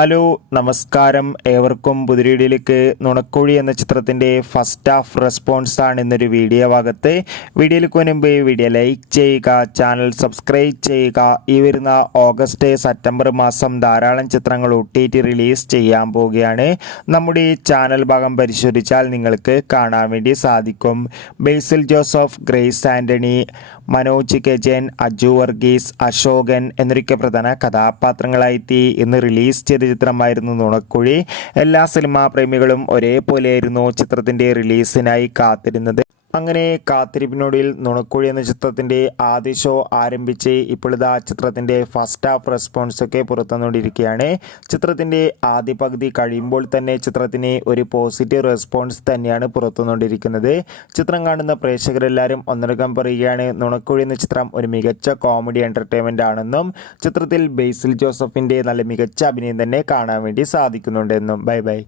Hello നമസ്കാരം, ഏവർക്കും പുതിരീടിയിലേക്ക്. നുണക്കുഴി എന്ന ചിത്രത്തിൻ്റെ ഫസ്റ്റ് ഹാഫ് റെസ്പോൺസ് ആണ് ഇന്നൊരു വീഡിയോ ഭാഗത്ത്. വീഡിയോയിലേക്ക് മുൻപ് വീഡിയോ ലൈക്ക് ചെയ്യുക, ചാനൽ സബ്സ്ക്രൈബ് ചെയ്യുക. ഈ വരുന്ന ഓഗസ്റ്റ് സെപ്റ്റംബർ മാസം ധാരാളം ചിത്രങ്ങൾ OTT റിലീസ് ചെയ്യാൻ പോവുകയാണ്. നമ്മുടെ ചാനൽ ഭാഗം പരിശോധിച്ചാൽ നിങ്ങൾക്ക് കാണാൻ വേണ്ടി സാധിക്കും. ബേസിൽ ജോസഫ്, ഗ്രേസ് ആൻ്റണി, മനോജ് കെജൻ, അജു വർഗീസ്, അശോകൻ എന്നൊക്കെ പ്രധാന കഥാപാത്രങ്ങളായി ഇന്ന് റിലീസ് ചെയ്ത ചിത്രമായിരുന്നു നുണക്കുഴി. എല്ലാ സിനിമാ പ്രേമികളും ഒരേപോലെയായിരുന്നു ചിത്രത്തിൻ്റെ റിലീസിനായി കാത്തിരുന്നത്. അങ്ങനെ കാത്തിരിപ്പിനൊടുവിൽ നുണക്കുഴി എന്ന ചിത്രത്തിൻ്റെ ആദ്യ ഷോ ആരംഭിച്ച് ഇപ്പോഴിതാ ചിത്രത്തിൻ്റെ ഫസ്റ്റ് ഹാഫ് റെസ്പോൺസ് ഒക്കെ പുറത്തുവന്നുകൊണ്ടിരിക്കുകയാണ്. ചിത്രത്തിൻ്റെ ആദ്യ പകുതി കഴിയുമ്പോൾ തന്നെ ചിത്രത്തിന് ഒരു പോസിറ്റീവ് റെസ്പോൺസ് തന്നെയാണ് പുറത്തുവന്നുകൊണ്ടിരിക്കുന്നത്. ചിത്രം കാണുന്ന പ്രേക്ഷകരെല്ലാവരും ഒന്നടങ്കം പറയുകയാണ് നുണക്കുഴി എന്ന ചിത്രം ഒരു മികച്ച കോമഡി എൻ്റർടൈൻമെൻ്റ് ആണെന്നും ചിത്രത്തിൽ ബേസിൽ ജോസഫിൻ്റെ നല്ല മികച്ച അഭിനയം തന്നെ കാണാൻ വേണ്ടി സാധിക്കുന്നുണ്ടെന്നും. Bye bye.